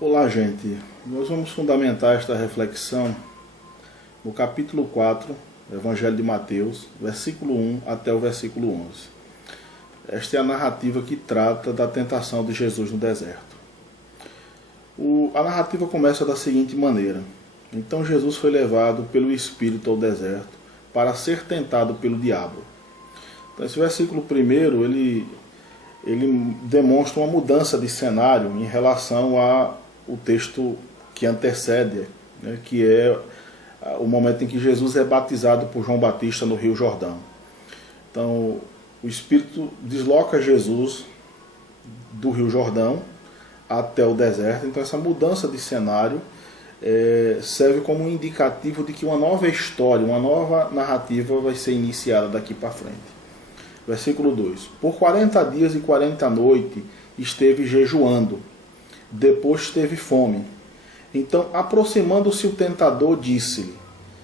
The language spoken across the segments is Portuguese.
Olá, gente. Nós vamos fundamentar esta reflexão no capítulo 4, Evangelho de Mateus, versículo 1 até o versículo 11. Esta é a narrativa que trata da tentação de Jesus no deserto. A narrativa começa da seguinte maneira: então Jesus foi levado pelo Espírito ao deserto para ser tentado pelo diabo. Então, esse versículo primeiro, ele demonstra uma mudança de cenário em relação ao texto que antecede, né, que é o momento em que Jesus é batizado por João Batista no Rio Jordão. Então, o Espírito desloca Jesus do Rio Jordão até o deserto. Então, essa mudança de cenário serve como um indicativo de que uma nova história, uma nova narrativa vai ser iniciada daqui para frente. Versículo 2. Por 40 dias e 40 noites esteve jejuando, depois teve fome. Então, aproximando-se o tentador, disse-lhe: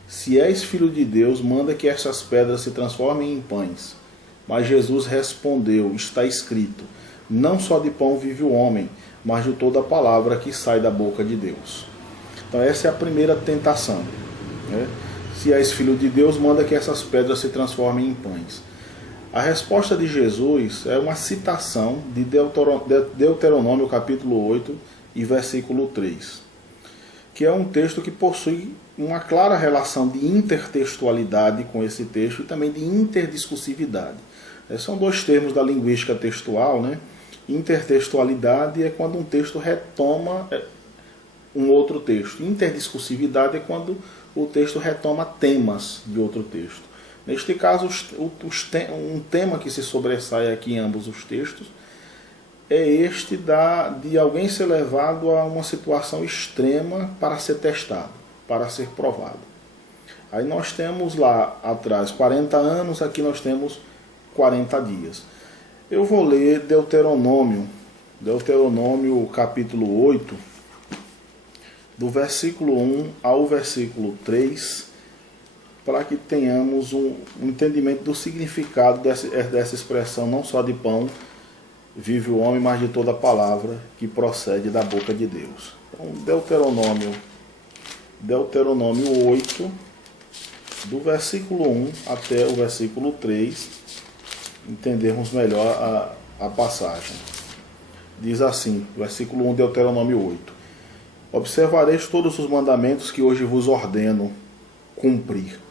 se és filho de Deus, manda que estas pedras se transformem em pães. Mas Jesus respondeu: está escrito, não só de pão vive o homem, mas de toda a palavra que sai da boca de Deus. Então, essa é a primeira tentação, né? Se és filho de Deus, manda que essas pedras se transformem em pães. A resposta de Jesus é uma citação de Deuteronômio capítulo 8 e versículo 3, que é um texto que possui uma clara relação de intertextualidade com esse texto e também de interdiscursividade. São dois termos da linguística textual, né? Intertextualidade é quando um texto retoma um outro texto. Interdiscursividade é quando o texto retoma temas de outro texto. Neste caso, um tema que se sobressai aqui em ambos os textos é este de alguém ser levado a uma situação extrema para ser testado, para ser provado. Aí nós temos lá atrás 40 anos, aqui nós temos 40 dias. Eu vou ler Deuteronômio capítulo 8, do versículo 1 ao versículo 3, para que tenhamos um entendimento do significado dessa expressão, não só de pão vive o homem, mas de toda a palavra que procede da boca de Deus. Então, Deuteronômio 8, do versículo 1 até o versículo 3, entendermos melhor a passagem. Diz assim, versículo 1, Deuteronômio 8: observareis todos os mandamentos que hoje vos ordeno cumprir,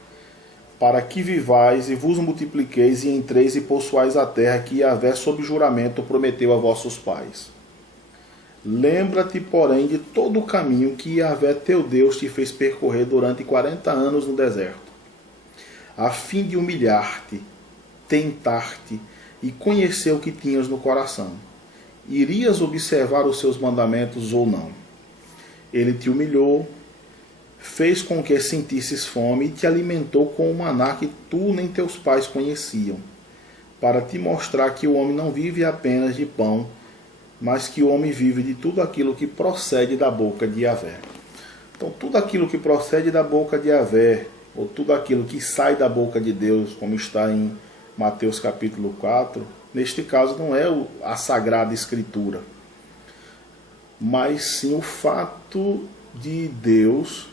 para que vivais e vos multipliqueis e entreis e possuais a terra que Yahvé sob juramento prometeu a vossos pais. Lembra-te, porém, de todo o caminho que Yahvé teu Deus te fez percorrer durante 40 anos no deserto, a fim de humilhar-te, tentar-te e conhecer o que tinhas no coração. Irias observar os seus mandamentos ou não? Ele te humilhou, fez com que sentisses fome e te alimentou com o maná que tu nem teus pais conheciam, para te mostrar que o homem não vive apenas de pão, mas que o homem vive de tudo aquilo que procede da boca de Yahvé. Então, tudo aquilo que procede da boca de Yahvé, ou tudo aquilo que sai da boca de Deus, como está em Mateus capítulo 4, neste caso não é a Sagrada Escritura, mas sim o fato de Deus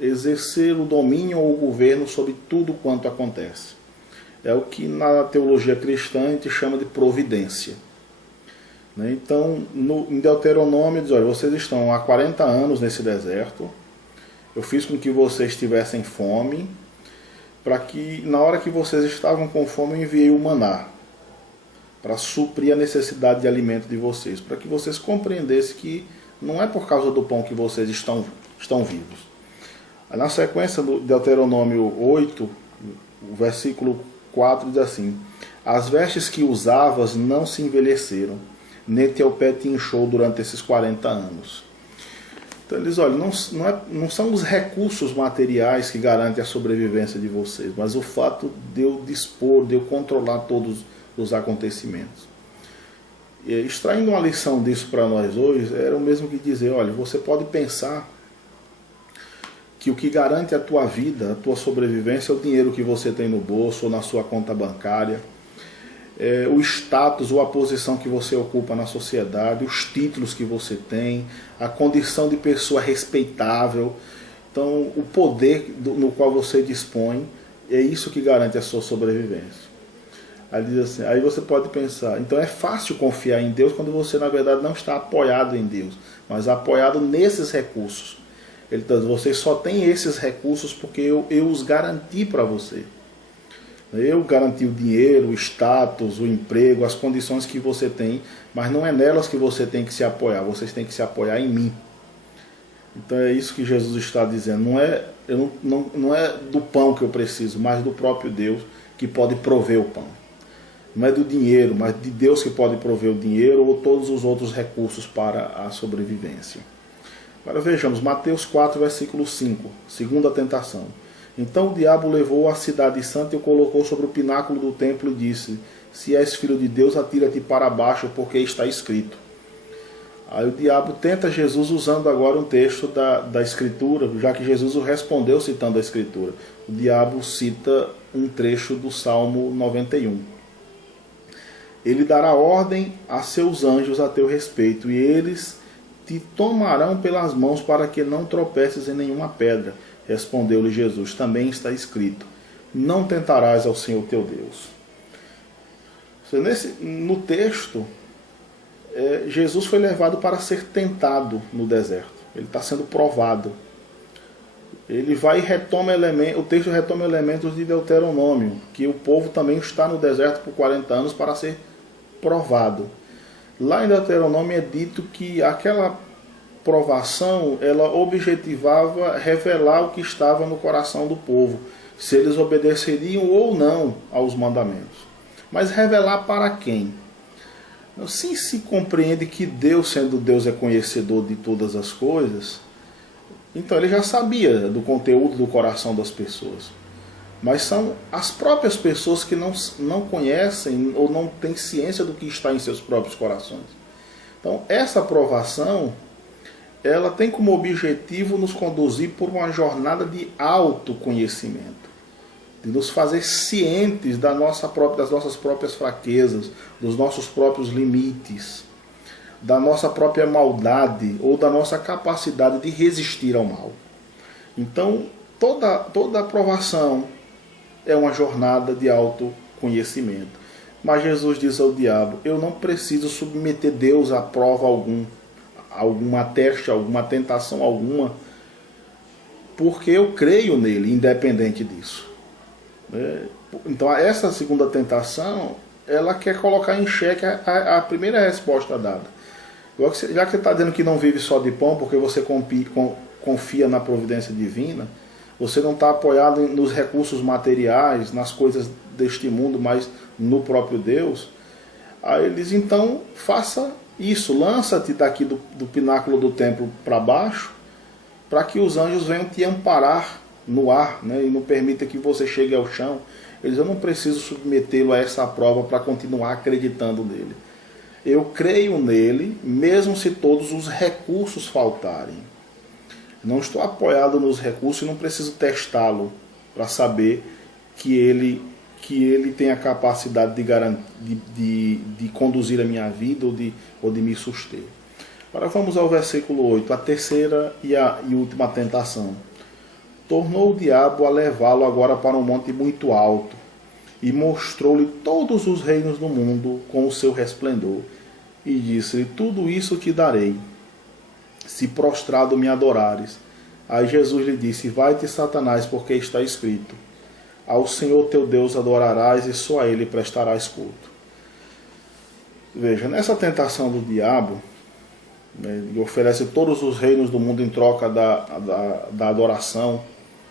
exercer o domínio ou o governo sobre tudo quanto acontece. É o que na teologia cristã a gente chama de providência. Então, em Deuteronômio diz: olha, vocês estão há 40 anos nesse deserto, eu fiz com que vocês tivessem fome, para que na hora que vocês estavam com fome eu enviei o maná, para suprir a necessidade de alimento de vocês, para que vocês compreendessem que não é por causa do pão que vocês estão vivos. Na sequência do Deuteronômio 8, o versículo 4 diz assim: as vestes que usavas não se envelheceram, nem teu pé te inchou durante esses 40 anos. Então ele diz: olha, não são os recursos materiais que garantem a sobrevivência de vocês, mas o fato de eu dispor, de eu controlar todos os acontecimentos. E, extraindo uma lição disso para nós hoje, era o mesmo que dizer: olha, você pode pensar que o que garante a tua vida, a tua sobrevivência, é o dinheiro que você tem no bolso ou na sua conta bancária. o status ou a posição que você ocupa na sociedade, os títulos que você tem, a condição de pessoa respeitável. Então, o poder no qual você dispõe, é isso que garante a sua sobrevivência. Aí diz assim, aí você pode pensar, então é fácil confiar em Deus quando você na verdade não está apoiado em Deus, mas apoiado nesses recursos. Ele diz, você só tem esses recursos porque eu os garanti para você. Eu garanti o dinheiro, o status, o emprego, as condições que você tem, mas não é nelas que você tem que se apoiar, vocês têm que se apoiar em mim. Então é isso que Jesus está dizendo, não é do pão que eu preciso, mas do próprio Deus que pode prover o pão. Não é do dinheiro, mas de Deus que pode prover o dinheiro ou todos os outros recursos para a sobrevivência. Agora vejamos, Mateus 4, versículo 5, segunda tentação. Então o diabo levou a cidade santa e o colocou sobre o pináculo do templo e disse, se és filho de Deus, atira-te para baixo, porque está escrito. Aí o diabo tenta Jesus usando agora um texto da Escritura, já que Jesus o respondeu citando a Escritura. O diabo cita um trecho do Salmo 91. Ele dará ordem a seus anjos a teu respeito, e eles te tomarão pelas mãos para que não tropeces em nenhuma pedra. Respondeu-lhe Jesus, também está escrito, não tentarás ao Senhor teu Deus. No texto, Jesus foi levado para ser tentado no deserto. Ele está sendo provado. Ele vai e retoma elementos, o texto retoma elementos de Deuteronômio, que o povo também está no deserto por 40 anos para ser provado. Lá em Deuteronômio é dito que aquela provação, ela objetivava revelar o que estava no coração do povo, se eles obedeceriam ou não aos mandamentos. Mas revelar para quem? Sim, se compreende que Deus, sendo Deus, é conhecedor de todas as coisas, então ele já sabia do conteúdo do coração das pessoas. Mas são as próprias pessoas que não conhecem ou não têm ciência do que está em seus próprios corações. Então, essa provação, ela tem como objetivo nos conduzir por uma jornada de autoconhecimento, de nos fazer cientes das nossas próprias fraquezas, dos nossos próprios limites, da nossa própria maldade ou da nossa capacidade de resistir ao mal. Então, toda aprovação é uma jornada de autoconhecimento. Mas Jesus diz ao diabo, eu não preciso submeter Deus a prova alguma teste, alguma tentação alguma, porque eu creio nele, independente disso. Então essa segunda tentação, ela quer colocar em xeque a primeira resposta dada. Já que você está dizendo que não vive só de pão, porque você confia na providência divina, você não está apoiado nos recursos materiais, nas coisas deste mundo, mas no próprio Deus. Aí ele diz, então faça isso, lança-te daqui do pináculo do templo para baixo, para que os anjos venham te amparar no ar, né, e não permita que você chegue ao chão. Ele diz, eu não preciso submetê-lo a essa prova para continuar acreditando nele. Eu creio nele, mesmo se todos os recursos faltarem. Não estou apoiado nos recursos e não preciso testá-lo para saber que ele tem a capacidade de conduzir a minha vida ou de me suster. Agora vamos ao versículo 8, a terceira e última tentação. Tornou o diabo a levá-lo agora para um monte muito alto, e mostrou-lhe todos os reinos do mundo com o seu resplendor, e disse-lhe, tudo isso te darei, se prostrado me adorares. Aí Jesus lhe disse, vai-te Satanás, porque está escrito, ao Senhor teu Deus adorarás e só a ele prestarás culto. Veja, nessa tentação do diabo, ele oferece todos os reinos do mundo em troca da adoração,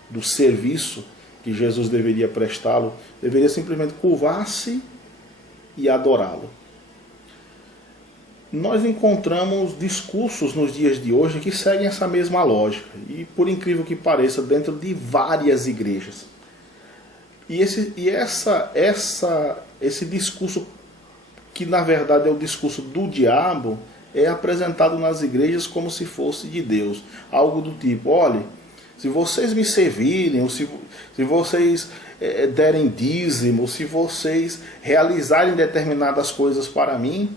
do serviço que Jesus deveria prestá-lo, deveria simplesmente curvar-se e adorá-lo. Nós encontramos discursos nos dias de hoje que seguem essa mesma lógica, e por incrível que pareça, dentro de várias igrejas. E esse discurso, que na verdade é o discurso do diabo, é apresentado nas igrejas como se fosse de Deus. Algo do tipo, olhe, Se vocês me servirem, ou se vocês derem dízimo, se vocês realizarem determinadas coisas para mim,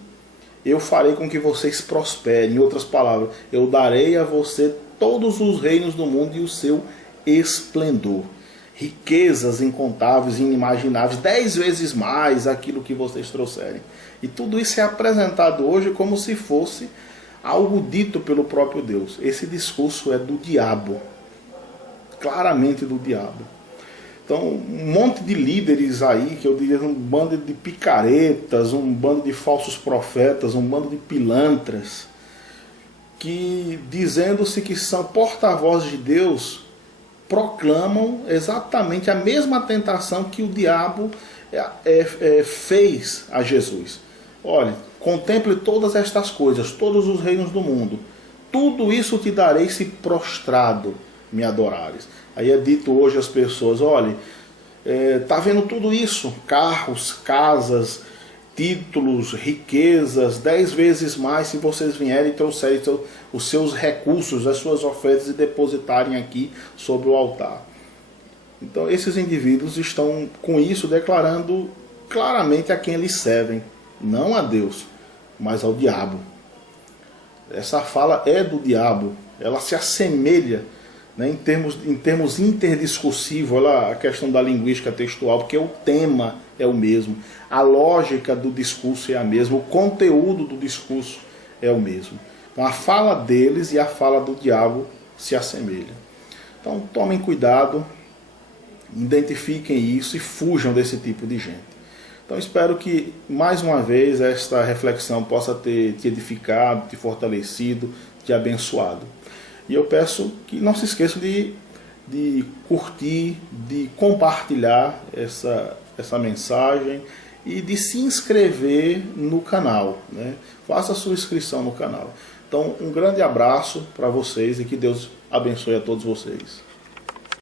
eu farei com que vocês prosperem. Em outras palavras, eu darei a você todos os reinos do mundo e o seu esplendor. Riquezas incontáveis e inimagináveis, 10 vezes mais aquilo que vocês trouxerem. E tudo isso é apresentado hoje como se fosse algo dito pelo próprio Deus. Esse discurso é do diabo, claramente do diabo. Então, um monte de líderes aí, que eu diria um bando de picaretas, um bando de falsos profetas, um bando de pilantras, que dizendo-se que são porta-vozes de Deus, proclamam exatamente a mesma tentação que o diabo fez a Jesus. Olha, contemple todas estas coisas, todos os reinos do mundo. Tudo isso te darei se prostrado me adorares. Aí é dito hoje às pessoas, olha, tá vendo tudo isso? Carros, casas, títulos, riquezas, 10 vezes mais se vocês vierem e trouxerem os seus recursos, as suas ofertas e depositarem aqui sobre o altar. Então esses indivíduos estão com isso declarando claramente a quem eles servem, não a Deus, mas ao diabo. Essa fala é do diabo, ela se assemelha, né, em termos interdiscursivos, a questão da linguística textual, porque o tema é o mesmo, a lógica do discurso é a mesma, o conteúdo do discurso é o mesmo. Então a fala deles e a fala do diabo se assemelham. Então tomem cuidado, identifiquem isso e fujam desse tipo de gente. Então espero que mais uma vez esta reflexão possa ter te edificado, te fortalecido, te abençoado. E eu peço que não se esqueçam de curtir, de compartilhar essa mensagem e de se inscrever no canal, né? Faça a sua inscrição no canal. Então um grande abraço para vocês e que Deus abençoe a todos vocês.